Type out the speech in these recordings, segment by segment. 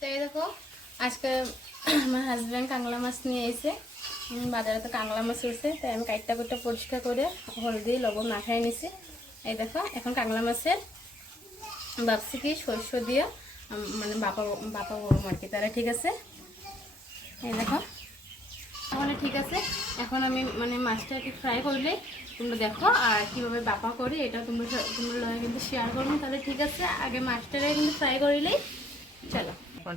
তো এই দেখো আজকে আমার হাজব্যান্ড কাঁকড়া মাছ নিয়ে এসে বাজারে তো কাঁকড়া মাছ উঠছে, তাই আমি কাইটটা কুটটা পরিষ্কার করে হলদি লবণ মাখায় নিছি। এই দেখো এখন কাঁকড়া মাছের ভাবছি কি সরষে দিয়ে মানে বাপা বাপা গরম আর কি, তাহলে ঠিক আছে। এই দেখো তাহলে ঠিক আছে। এখন আমি মানে মাছটা একটু ফ্রাই করলে তোমরা দেখো, আর কীভাবে বাপা করি এটা তোমরা কিন্তু শেয়ার করবো। তাহলে ঠিক আছে, আগে মাছটাকে কিন্তু ফ্রাই করিলেই চলো। তো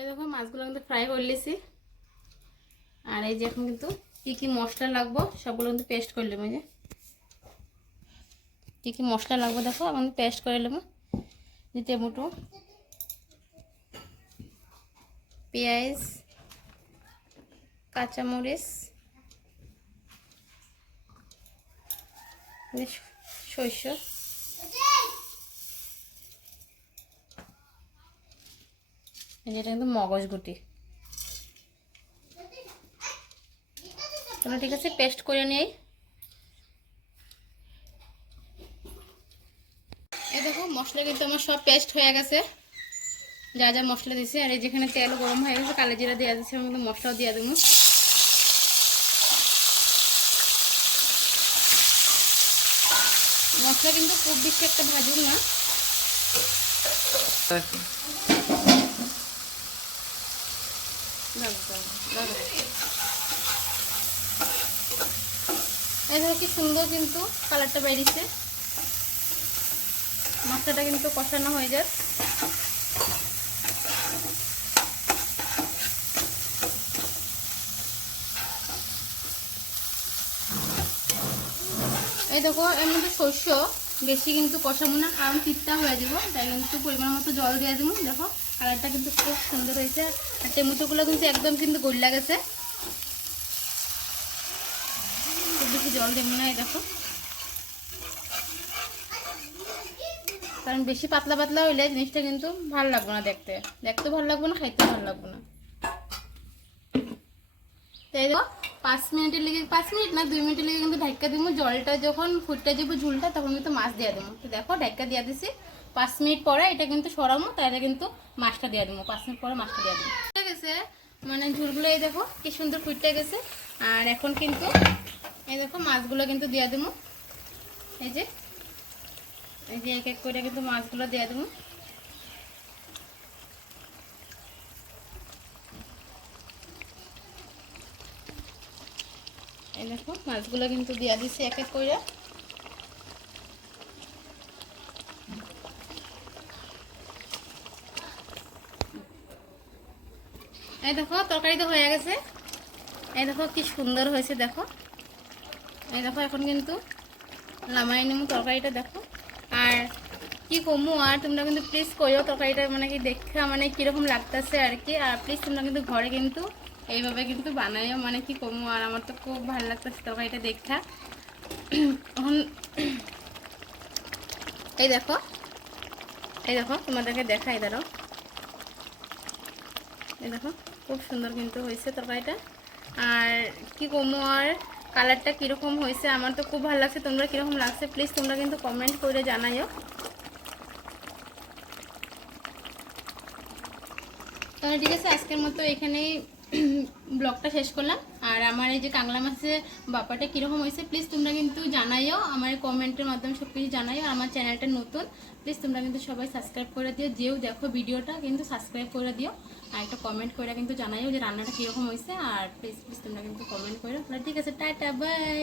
এই দেখো মাছগুলো কিন্তু ফ্রাই করে নিয়েছি, আর এই যে এখন কিন্তু কি কি মশলা লাগবো সবগুলো কিন্তু পেস্ট করে নেবো। যে কি কি মশলা লাগবে দেখো আমি পেস্ট করে নেবো। যে টমেটো, পেঁয়াজ, কাঁচামরিচ, সরষ, যেটা কিন্তু মগজগুটি। তাহলে ঠিক আছে, পেস্ট করে নিই। এই দেখো মশলা কিন্তু আমার সব পেস্ট হয়ে গেছে, যা যা মশলা দিছি। আর এই যেখানে তেল গরম হয়ে গেছে, কালো জিরা দেওয়া দিচ্ছে, আমি কিন্তু মশলাও দিয়ে দেবো। মশলা কিন্তু খুব বেশি একটা ভাজুন না। এই দেখো কি সুন্দর কিন্তু কালারটা বেরিয়েছে, মশলাটা কিন্তু কষানো হয়ে যায়। এই দেখো এর মধ্যে শস্য বেশি কিন্তু কষাবো না, কারণ তিতা হয়ে যাবো, তাই কিন্তু পরিমাণ মতো জল দিয়ে দেবো। দেখো কালারটা কিন্তু খুব সুন্দর হয়েছে, আর টমেটোগুলো কিন্তু একদম কিন্তু গলা গেছে, খুব বেশি জল দেবো না। এই দেখো, কারণ বেশি পাতলা পাতলা হইলে জিনিসটা কিন্তু ভালো লাগবে না, দেখতে ভালো লাগবে না, খাইতে ভালো লাগবে না। তাই দেখো 5 মিনিটের লেগে, 5 মিনিট না 2 মিনিটের লেগে কিন্তু ঢাকা দিব। জলটা যখন ফুটতে যাবো ঝুলটা, তখন কিন্তু মাছ দিয়ে দেবো। তো দেখো ঢাকা দিয়ে দিছি, 5 মিনিট পরে এটা কিন্তু সরাবো, তাহলে কিন্তু মাছটা দিয়ে দেবো। 5 মিনিট পরে মাছটা দিয়ে দেবো। ঠিক আছে, মানে ঝুলগুলো এই দেখো কি সুন্দর ফুটতে গেছে। আর এখন কিন্তু এই দেখো মাছগুলো কিন্তু দিয়ে দেবো। এই যে এক এক করে কিন্তু মাছগুলো দিয়ে দেবো। এই দেখো মাছগুলো কিন্তু দিয়ে দিচ্ছি এক এক করে। এই দেখো তরকারি তো হয়ে গেছে, এই দেখো কি সুন্দর হয়েছে। দেখো এই দেখো এখন কিন্তু নামাই নেব তরকারিটা। দেখো আর কি কমু, আর তোমরা কিন্তু প্লিজ কইও তরকারিটা মানে কি দেখা মানে কীরকম লাগতেছে আর কি। আর প্লিজ তোমরা কিন্তু ঘরে কিন্তু এইভাবে কিন্তু বানাইও, মানে কি কমু। আর আমার তো খুব ভালো লাগতেছে তরকারিটা দেখা। এখন এই দেখো তোমাদেরকে দেখাই দাঁড়াও। এই দেখো খুব সুন্দর কিন্তু হয়েছে তরকারিটা, আর কি কমু। আর কালারটা কীরকম হয়েছে, আমার তো খুব ভালো লাগছে। তোমরা কীরকম লাগছে প্লিজ তোমরা কিন্তু কমেন্ট করে জানাইও। তাহলে ঠিক আছে, আজকের মতো এখানেই ব্লগটা শেষ করলাম। আর আমার এই যে কাঁকড়া মাছের ব্যাপারটা কীরকম হয়েছে প্লিজ তোমরা কিন্তু জানাইও, আমার কমেন্টের মাধ্যমে সব কিছু জানাইও। আমার চ্যানেলটা নতুন, প্লিজ তোমরা কিন্তু সবাই সাবস্ক্রাইব করে দিও। যেও দেখো ভিডিওটা কিন্তু সাবস্ক্রাইব করে দিও, আর একটা কমেন্ট করে কিন্তু জানাইও যে রান্নাটা কীরকম হয়েছে। আর প্লিজ তোমরা কিন্তু কমেন্ট করো। ঠিক আছে, টাটা বাই।